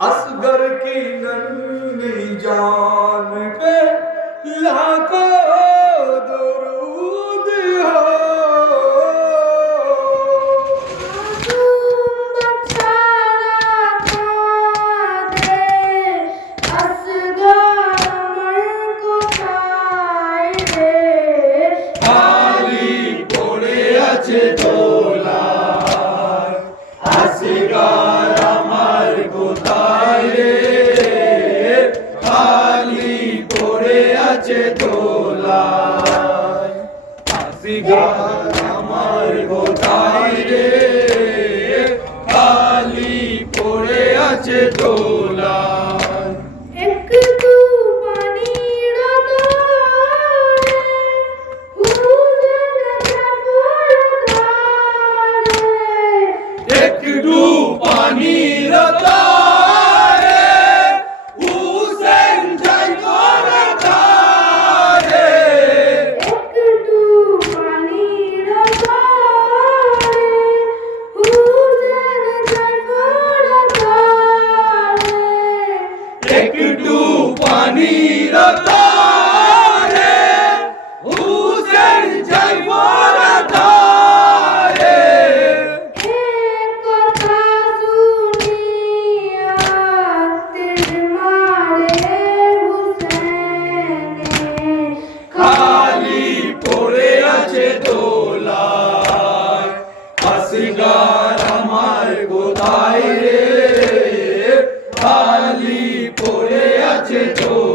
असगर की नन्ही जान पे लाख গান আমার কোথায় রে খালি পড়ে আছে তো যাই করে তারে কথা শুনিয়া তের মারে হুসেনে। খালি পড়ে আছে দোলায়। আসগা to do.